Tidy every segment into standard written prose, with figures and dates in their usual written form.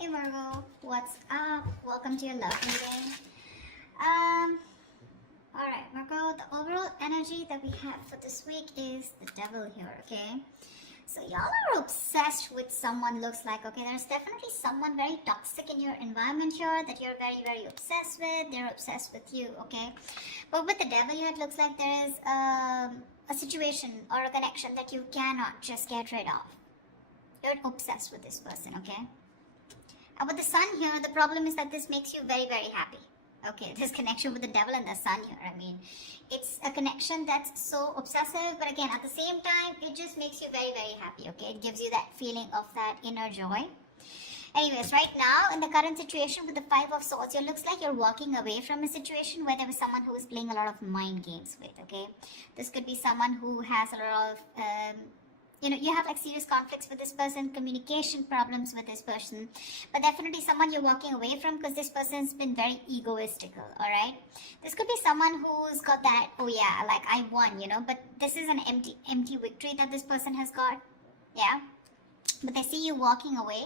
Hey Virgo, what's up? Welcome to your love reading. Alright, Virgo, the overall energy that we have for this week is the devil here, okay? So y'all are obsessed with someone, looks like, okay? There's definitely someone very toxic in your environment here that you're very, very obsessed with. They're obsessed with you, okay? But with the devil here, it looks like there is a situation or a connection that you cannot just get rid of. You're obsessed with this person, okay? And with the sun here, the problem is that this makes you very, very happy. Okay, this connection with the devil and the sun here. I mean, it's a connection that's so obsessive, but again, at the same time, it just makes you very, very happy. Okay, it gives you that feeling of that inner joy. Anyways, right now, in the current situation with the Five of Swords, it looks like you're walking away from a situation where there was someone who was playing a lot of mind games with, okay? This could be someone who has a lot of you have like serious conflicts with this person, communication problems with this person, but definitely someone you're walking away from because this person's been very egoistical. All right, this could be someone who's got that, oh yeah, like I won, but this is an empty victory that this person has got. Yeah, but they see you walking away.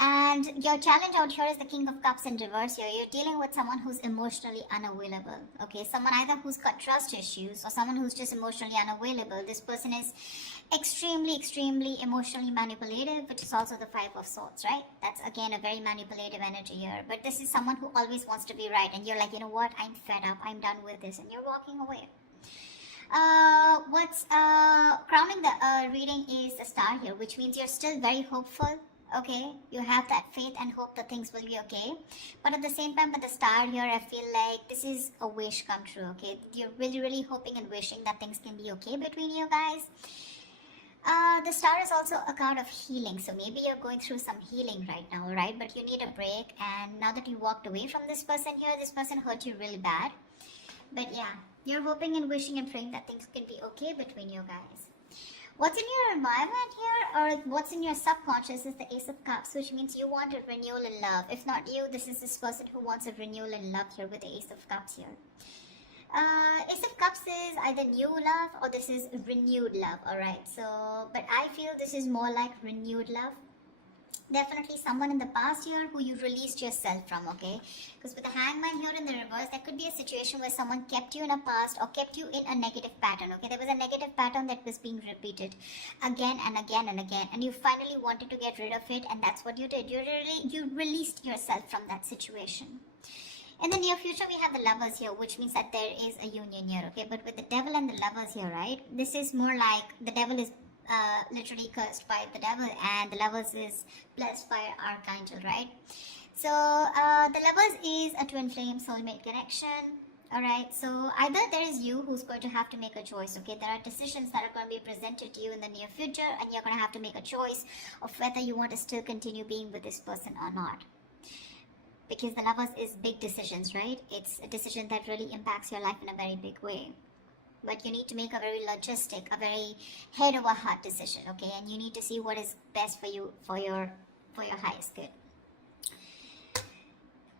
And your challenge out here is the King of Cups in reverse here. You're dealing with someone who's emotionally unavailable. Okay, someone either who's got trust issues or someone who's just emotionally unavailable. This person is extremely emotionally manipulative, which is also the Five of Swords, right? That's again a very manipulative energy here. But this is someone who always wants to be right, and you're like, you know what? I'm fed up. I'm done with this, and you're walking away. What's crowning the reading is the Star here, which means you're still very hopeful. Okay, you have that faith and hope that things will be okay, but at the same time with the Star here, I feel like this is a wish come true. Okay, you're really hoping and wishing that things can be okay between you guys. The Star is also a card of healing, so maybe you're going through some healing right now, right? But you need a break, and now that you walked away from this person here, this person hurt you really bad. But yeah, you're hoping and wishing and praying that things can be okay between you guys. What's in your environment here, or what's in your subconscious, is the Ace of Cups, which means you want a renewal in love. If not you, this is this person who wants a renewal in love here with the Ace of Cups here. Ace of Cups is either new love or this is renewed love, alright? So, but I feel this is more like renewed love. Definitely someone in the past here who you released yourself from, okay? Because with the Hangman here in the reverse, there could be a situation where someone kept you in a past or kept you in a negative pattern, okay? There was a negative pattern that was being repeated again and again and again, and you finally wanted to get rid of it, and that's what you did. You released yourself from that situation. In the near future, we have the Lovers here, which means that there is a union here, okay? But with the Devil and the Lovers here, right? This is more like the Devil is literally cursed by the devil, and the Lovers is blessed by Archangel, right? So the Lovers is a twin flame soulmate connection. Alright, so either there is you who's going to have to make a choice, okay? There are decisions that are going to be presented to you in the near future, and you're going to have to make a choice of whether you want to still continue being with this person or not. Because the Lovers is big decisions, right? It's a decision that really impacts your life in a very big way. But you need to make a very logistic, a very head over heart decision, okay? And you need to see what is best for you, for your highest good.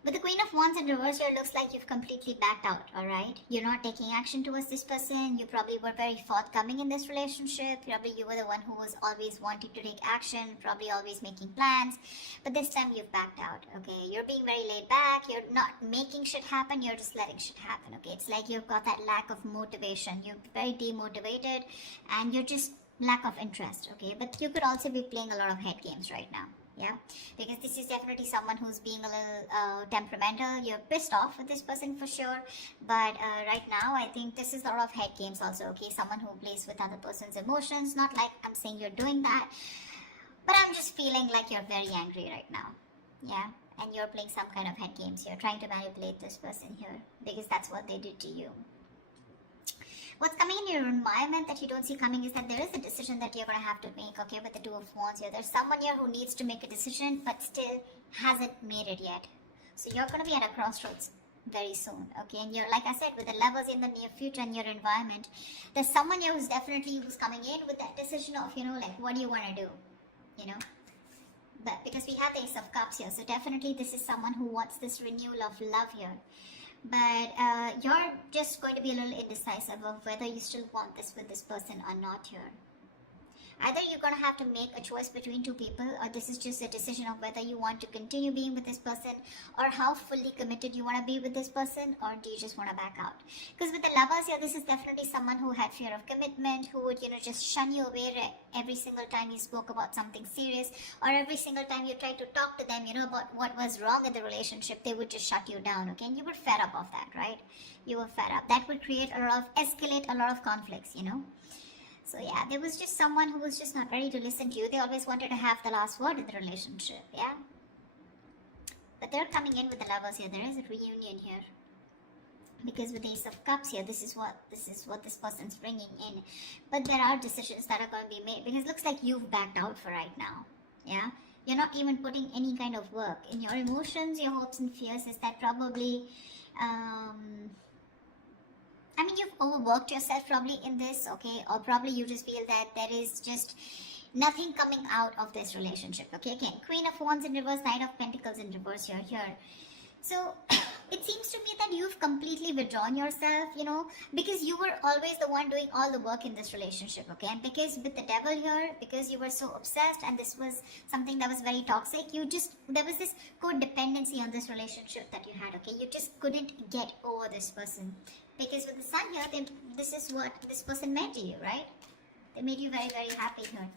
With the Queen of Wands in reverse here, looks like you've completely backed out, alright? You're not taking action towards this person. You probably were very forthcoming in this relationship. Probably you were the one who was always wanting to take action, probably always making plans. But this time you've backed out, okay? You're being very laid back. You're not making shit happen. You're just letting shit happen, okay? It's like you've got that lack of motivation. You're very demotivated, and you're just lack of interest, okay? But you could also be playing a lot of head games right now. Yeah, because this is definitely someone who's being a little temperamental. You're pissed off with this person for sure, but right now I think this is a lot of head games also, okay? Someone who plays with other person's emotions. Not like I'm saying you're doing that, but I'm just feeling like you're very angry right now. Yeah, and you're playing some kind of head games. You're trying to manipulate this person here because that's what they did to you. What's coming in your environment that you don't see coming is that there is a decision that you're going to have to make, okay, with the Two of Wands here. There's someone here who needs to make a decision but still hasn't made it yet. So you're going to be at a crossroads very soon, okay? And you're, like I said, with the Lovers in the near future in your environment, there's someone here who's coming in with that decision of, like, what do you want to do, But because we have the Ace of Cups here, so definitely this is someone who wants this renewal of love here. But you're just going to be a little indecisive of whether you still want this with this person or not here. Either you're going to have to make a choice between two people, or this is just a decision of whether you want to continue being with this person, or how fully committed you want to be with this person, or do you just want to back out? Because with the lovers here, this is definitely someone who had fear of commitment, who would, just shun you away every single time you spoke about something serious, or every single time you tried to talk to them, about what was wrong in the relationship, they would just shut you down, okay? And you were fed up of that, right? You were fed up. That would create escalate a lot of conflicts, So yeah, there was just someone who was just not ready to listen to you. They always wanted to have the last word in the relationship, yeah? But they're coming in with the lovers here. There is a reunion here. Because with the Ace of Cups here, this is what this person's bringing in. But there are decisions that are going to be made. Because it looks like you've backed out for right now, yeah? You're not even putting any kind of work. In your emotions, your hopes and fears is that probably... you've overworked yourself probably in this, okay? Or probably you just feel that there is just nothing coming out of this relationship, okay? Again, Queen of Wands in reverse, Knight of Pentacles in reverse here. So, it seems to me that you've completely withdrawn yourself, because you were always the one doing all the work in this relationship, okay? And because with the devil here, because you were so obsessed and this was something that was very toxic, there was this codependency on this relationship that you had, okay? You just couldn't get over this person. Because with the sun here, this is what this person meant to you, right? They made you very, very happy here.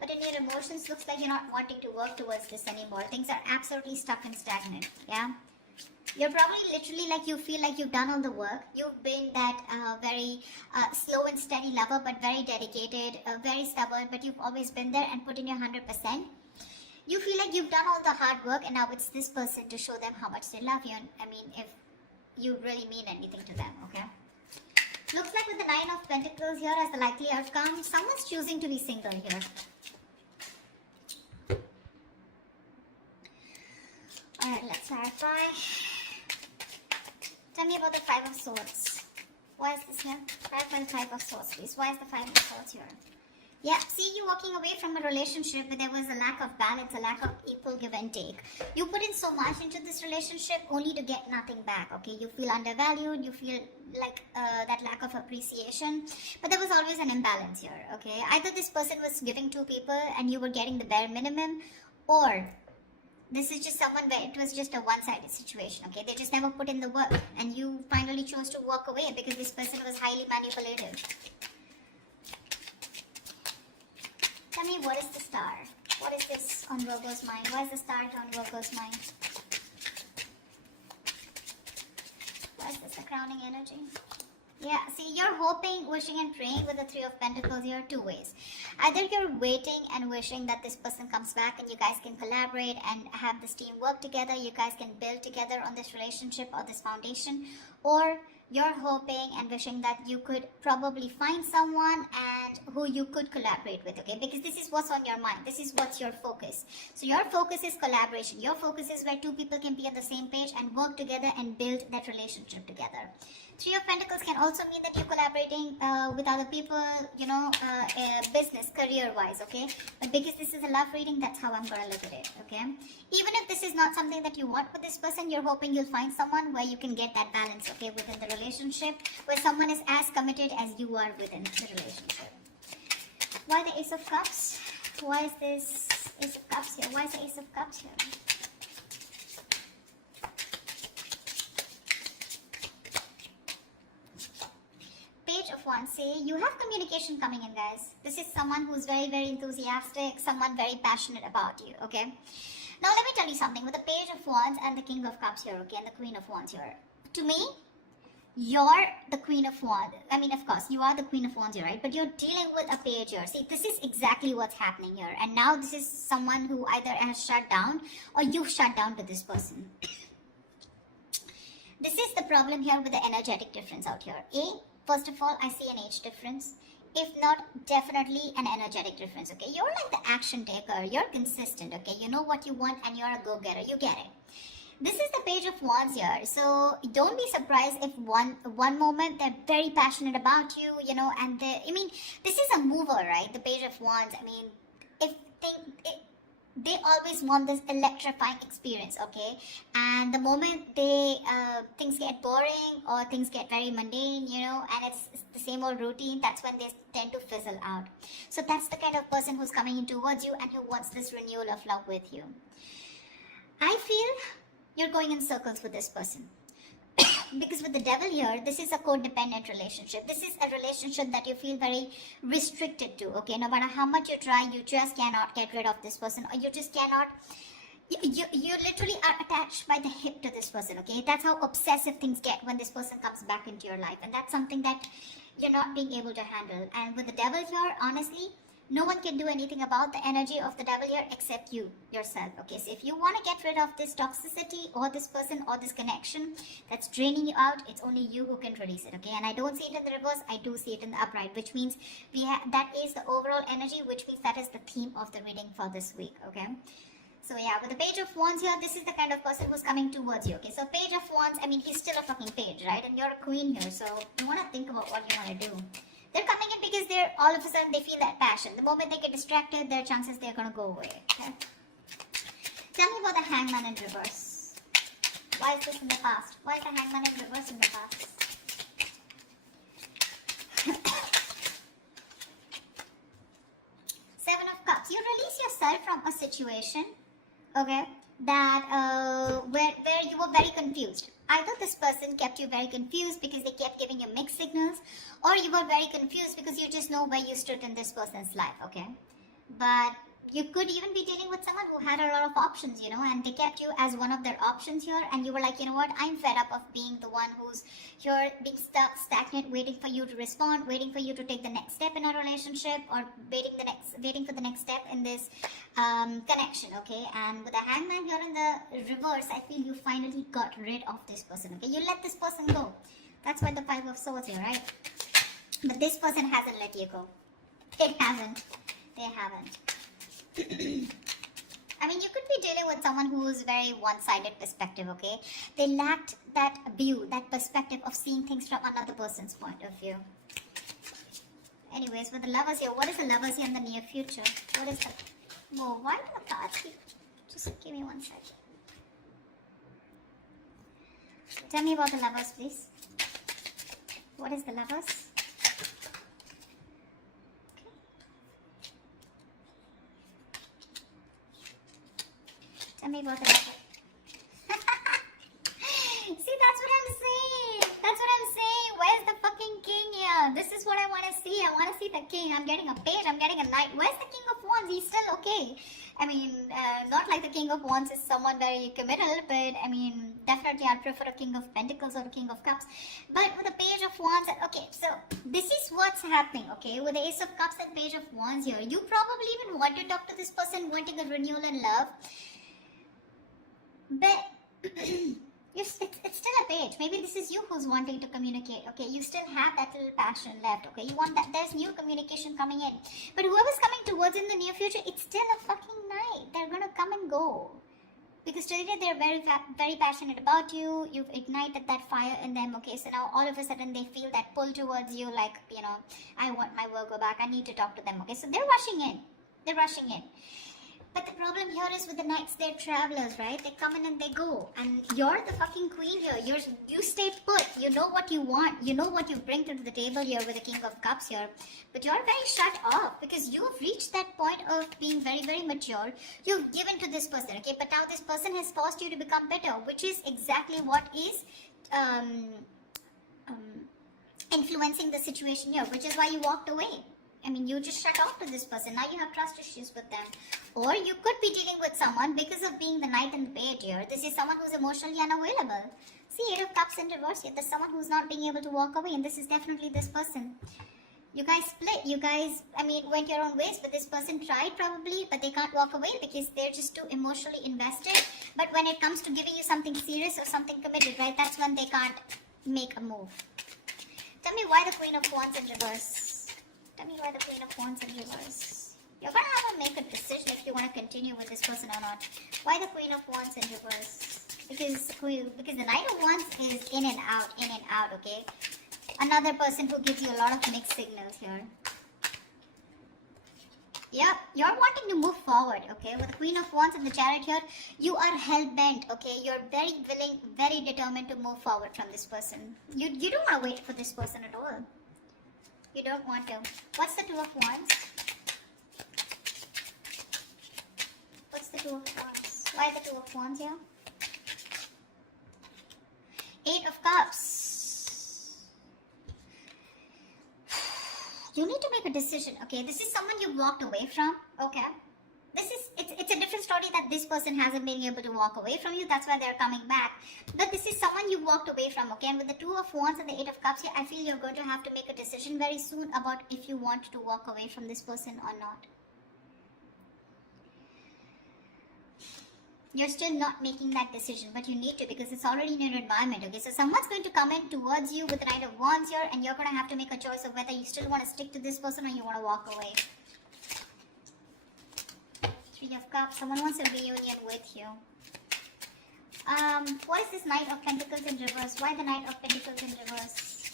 But in your emotions, looks like you're not wanting to work towards this anymore. Things are absolutely stuck and stagnant, yeah? You're probably literally like you feel like you've done all the work. You've been that very slow and steady lover, but very dedicated, very stubborn, but you've always been there and put in your 100%. You feel like you've done all the hard work and now it's this person to show them how much they love you. And if you really mean anything to them, okay? Looks like with the Nine of Pentacles here as the likely outcome, someone's choosing to be single here. Alright, let's clarify. Tell me about the Five of Swords. Why is this here? Clarify the Five of Swords, please. Why is the Five of Swords here? Yeah, see you walking away from a relationship where there was a lack of balance, a lack of equal give and take. You put in so much into this relationship only to get nothing back, okay? You feel undervalued, you feel like that lack of appreciation. But there was always an imbalance here, okay? Either this person was giving to people and you were getting the bare minimum, or this is just someone where it was just a one-sided situation, okay? They just never put in the work and you finally chose to walk away because this person was highly manipulative. Tell me, what is the star? What is this on Virgo's mind? Why is the star on Virgo's mind? Why is this the crowning energy? Yeah, see, you're hoping, wishing and praying with the Three of Pentacles here two ways. Either you're waiting and wishing that this person comes back and you guys can collaborate and have this team work together, you guys can build together on this relationship or this foundation, or you're hoping and wishing that you could probably find someone and who you could collaborate with, okay? Because this is what's on your mind. This is what's your focus. So your focus is collaboration. Your focus is where two people can be on the same page and work together and build that relationship together. Three of Pentacles can also mean that you're collaborating with other people, business, career-wise, okay? But because this is a love reading, that's how I'm going to look at it, okay? Even if this is not something that you want with this person, you're hoping you'll find someone where you can get that balance, okay, within the relationship, where someone is as committed as you are within the relationship. Why the Ace of Cups? Why is this Ace of Cups here? Why is the Ace of Cups here? Say you have communication coming in, guys. This is someone who's very, very enthusiastic, someone very passionate about you, okay? Now let me tell you something with the Page of Wands and the King of Cups here, okay, and the Queen of Wands here. To me, you're the Queen of Wands. Of course, you are the Queen of Wands here, right? But you're dealing with a page here. See, this is exactly what's happening here. And now this is someone who either has shut down or you've shut down to this person. This is the problem here with the energetic difference out here. First of all, I see an age difference. If not, definitely an energetic difference, okay? You're like the action taker. You're consistent, okay? You know what you want and you're a go-getter. You get it. This is the Page of Wands here. So don't be surprised if one moment they're very passionate about you, and this is a mover, right? The Page of Wands. they always want this electrifying experience, okay? And the moment they things get boring or things get very mundane, and it's the same old routine, that's when they tend to fizzle out. So that's the kind of person who's coming in towards you and who wants this renewal of love with you. I feel you're going in circles with this person. Because with the devil here, this is a codependent relationship. This is a relationship that you feel very restricted to, okay? No matter how much you try, you just cannot get rid of this person, or you just cannot, you literally are attached by the hip to this person, okay? That's how obsessive things get when this person comes back into your life, and that's something that you're not being able to handle. And with the devil here, honestly, no one can do anything about the energy of the devil here except you, yourself, okay? So if you want to get rid of this toxicity or this person or this connection that's draining you out, it's only you who can release it, okay? And I don't see it in the reverse, I do see it in the upright, which means that is the overall energy, which means that is the theme of the reading for this week, okay? So yeah, with the Page of Wands here, this is the kind of person who's coming towards you, okay? So Page of Wands, I mean, he's still a fucking page, right? And you're a queen here, so you want to think about what you want to do. They're coming in because they're all of a sudden they feel that passion. The moment they get distracted, their chances they're gonna go away. Okay? Tell me about the Hangman in reverse. Why is this in the past? Why is the Hangman in reverse in the past? Seven of Cups. You release yourself from a situation, okay, that where you were very confused. Either this person kept you very confused because they kept giving you mixed signals, or you were very confused because you just know where you stood in this person's life, okay? But you could even be dealing with someone who had a lot of options, and they kept you as one of their options here, and you were like, you know what, I'm fed up of being the one who's here being stuck, stagnant, waiting for you to respond, waiting for you to take the next step in a relationship, or waiting for the next step in this connection, okay? And with the Hangman here in the reverse, I feel you finally got rid of this person, okay? You let this person go. That's why the Five of Swords here, right? But this person hasn't let you go. They haven't. I mean, you could be dealing with someone who's very one-sided perspective, okay? They lacked that view, that perspective of seeing things from another person's point of view. Anyways, with the Lovers here, what is the Lovers here in the near future? What is the... Whoa, why do the cards keep... Just give me 1 second. Tell me about the Lovers, please. What is the Lovers? Tell me about the Lovers. See, that's what I'm saying. Where's the fucking king here? This is what I want to see. I want to see the king. I'm getting a page. I'm getting a knight. Where's the King of Wands? He's still okay. I mean, not like the King of Wands is someone very committal, but I mean, definitely I'd prefer a King of Pentacles or a King of Cups. But with the Page of Wands, okay, so this is what's happening, okay? With the Ace of Cups and Page of Wands here, you probably even want to talk to this person, wanting a renewal in love. But it's still a page. Maybe this is you who's wanting to communicate, okay? You still have that little passion left, okay? You want that, there's new communication coming in. But whoever's coming towards in the near future, it's still a fucking night. They're gonna come and go. Because today they're very passionate about you. You've ignited that fire in them, okay? So now all of a sudden they feel that pull towards you, like, I want my Virgo back. I need to talk to them, okay? So they're rushing in. But the problem here is with the knights, they're travelers, right? They come in and they go. And you're the fucking queen here. You stay put. You know what you want. You know what you bring to the table here with the King of Cups here. But you're very shut off because you've reached that point of being very, very mature. You've given to this person, okay? But now this person has forced you to become better, which is exactly what is influencing the situation here, which is why you walked away. I mean, you just shut off to this person. Now you have trust issues with them. Or you could be dealing with someone because of being the knight and the page here. This is someone who's emotionally unavailable. See, 8 of Cups in reverse here. There's someone who's not being able to walk away, and this is definitely this person. You guys split. You guys, went your own ways, but this person tried probably, but they can't walk away because they're just too emotionally invested. But when it comes to giving you something serious or something committed, right, that's when they can't make a move. Tell me why the Queen of Wands in reverse. Tell me why the Queen of Wands in reverse. You're going to have to make a decision if you want to continue with this person or not. Why the Queen of Wands in reverse? Because the Knight of Wands is in and out, okay? Another person who gives you a lot of mixed signals here. Yeah, you're wanting to move forward, okay? With the Queen of Wands and the Chariot here, you are hell-bent, okay? You're very willing, very determined to move forward from this person. You don't want to wait for this person at all. You don't want to. What's the Two of Wands? What's the Two of Wands? Why the Two of Wands here? Eight of Cups. You need to make a decision, okay? This is someone you walked away from, okay? It's a different story that this person hasn't been able to walk away from you. That's why they're coming back. But this is someone you walked away from, okay? And with the Two of Wands and the Eight of Cups here, I feel you're going to have to make a decision very soon about if you want to walk away from this person or not. You're still not making that decision, but you need to, because it's already in your environment, okay? So someone's going to come in towards you with the Knight of Wands here, and you're going to have to make a choice of whether you still want to stick to this person or you want to walk away. Three of Cups. Someone wants a reunion with you. What is this Knight of Pentacles in reverse? Why the Knight of Pentacles in reverse?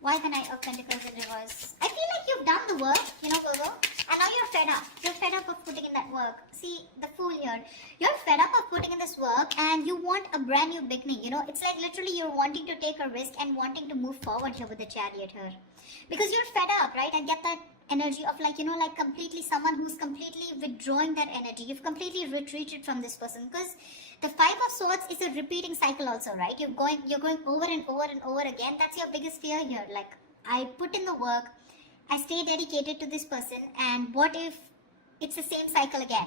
Why the Knight of Pentacles in reverse? I feel like you've done the work, you know, Virgo. And now you're fed up. You're fed up of putting in that work. See, the Fool here. You're fed up of putting in this work and you want a brand new beginning. You know, it's like literally you're wanting to take a risk and wanting to move forward here with the Chariot here. Because you're fed up, right? I get that energy of like, you know, like completely someone who's completely withdrawing their energy. You've completely retreated from this person. Because the Five of Swords is a repeating cycle also, right? You're going over and over and over again. That's your biggest fear here. Like, I put in the work. I stay dedicated to this person, and what if it's the same cycle again?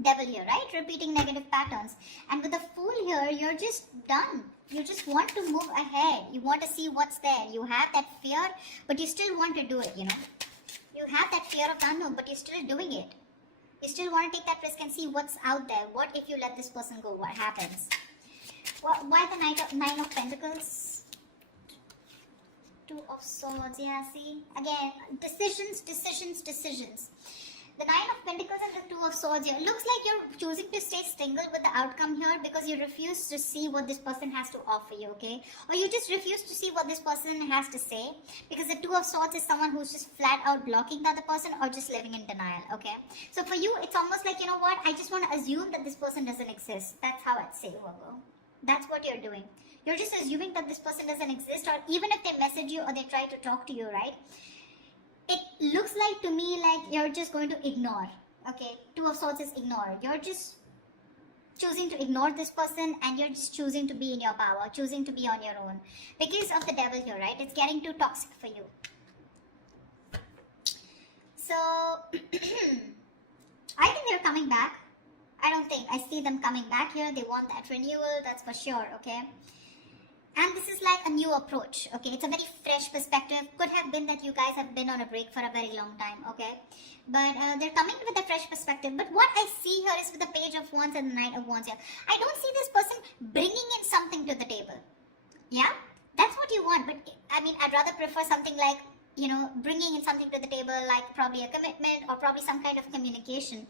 Devil here, right? Repeating negative patterns. And with the Fool here, you're just done. You just want to move ahead. You want to see what's there. You have that fear, but you still want to do it, you know. You have that fear of unknown, but you're still doing it. You still want to take that risk and see what's out there. What if you let this person go? What happens? Why the Nine of Pentacles? Two of Swords, yeah, see? Again, decisions. The Nine of Pentacles and the Two of Swords here. Looks like you're choosing to stay single with the outcome here because you refuse to see what this person has to offer you, okay? Or you just refuse to see what this person has to say, because the Two of Swords is someone who's just flat out blocking the other person or just living in denial, okay? So for you, it's almost like, you know what? I just want to assume that this person doesn't exist. That's how I'd say, Virgo. That's what you're doing. You're just assuming that this person doesn't exist, or even if they message you or they try to talk to you, right? It looks like to me like you're just going to ignore, okay? Two of Swords is ignore. You're just choosing to ignore this person and you're just choosing to be in your power, choosing to be on your own. Because of the Devil here, right? It's getting too toxic for you. So, I think they're coming back. I don't think. I see them coming back here. They want that renewal, that's for sure, okay? And this is like a new approach, okay? It's a very fresh perspective. Could have been that you guys have been on a break for a very long time, okay? But they're coming with a fresh perspective. But what I see here is with the Page of Wands and the Knight of Wands here, I don't see this person bringing in something to the table. Yeah? That's what you want. But, I mean, I'd rather prefer something like, you know, bringing in something to the table, like probably a commitment or probably some kind of communication.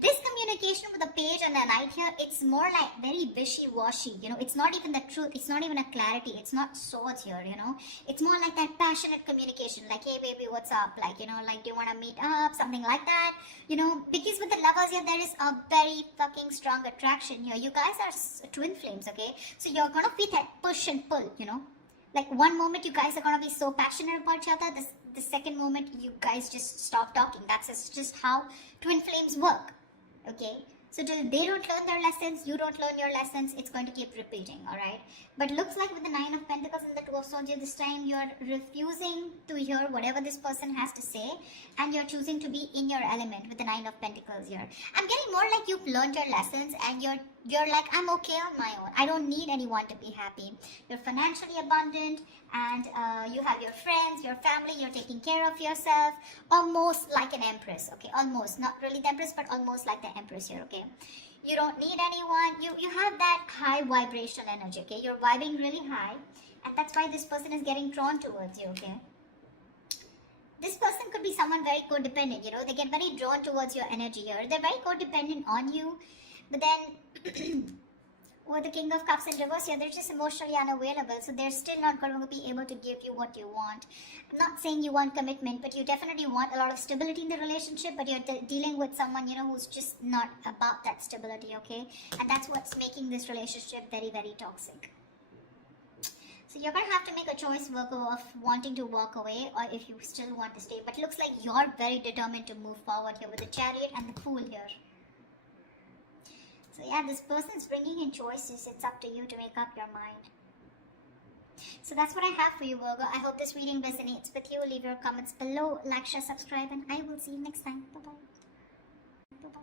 This communication with the Page and the Knight here, it's more like very wishy-washy, you know. It's not even the truth, it's not even a clarity, it's not swords here, you know. It's more like that passionate communication, like, hey baby, what's up, like, you know, like, do you want to meet up, something like that, you know. Because with the Lovers here, there is a very fucking strong attraction here. You guys are twin flames, okay? So you're gonna be that push and pull, you know. Like, one moment you guys are going to be so passionate about each other, the second moment you guys just stop talking. That's just how twin flames work, okay? So till they don't learn their lessons, you don't learn your lessons, it's going to keep repeating, alright? But looks like with the Nine of Pentacles and the Two of Swords, this time you're refusing to hear whatever this person has to say, and you're choosing to be in your element with the Nine of Pentacles here. I'm getting more like you've learned your lessons and you're like, I'm okay on my own. I don't need anyone to be happy. You're financially abundant and you have your friends, your family, you're taking care of yourself. Almost like an empress, okay? Almost. Not really the empress, but almost like the empress here, okay? You don't need anyone. You have that high vibrational energy, okay? You're vibing really high. And that's why this person is getting drawn towards you, okay? This person could be someone very codependent, you know? They get very drawn towards your energy here. They're very codependent on you. But then, With the King of Cups in reverse here, they're just emotionally unavailable, so they're still not going to be able to give you what you want. I'm not saying you want commitment, but you definitely want a lot of stability in the relationship, but you're dealing with someone, who's just not about that stability, okay? And that's what's making this relationship very, very toxic. So you're going to have to make a choice, Virgo, of wanting to walk away or if you still want to stay. But it looks like you're very determined to move forward here with the Chariot and the Fool here. So yeah, this person is bringing in choices. It's up to you to make up your mind. So that's what I have for you, Virgo. I hope this reading resonates with you. Leave your comments below, like, share, subscribe, and I will see you next time. Bye-bye. Bye-bye.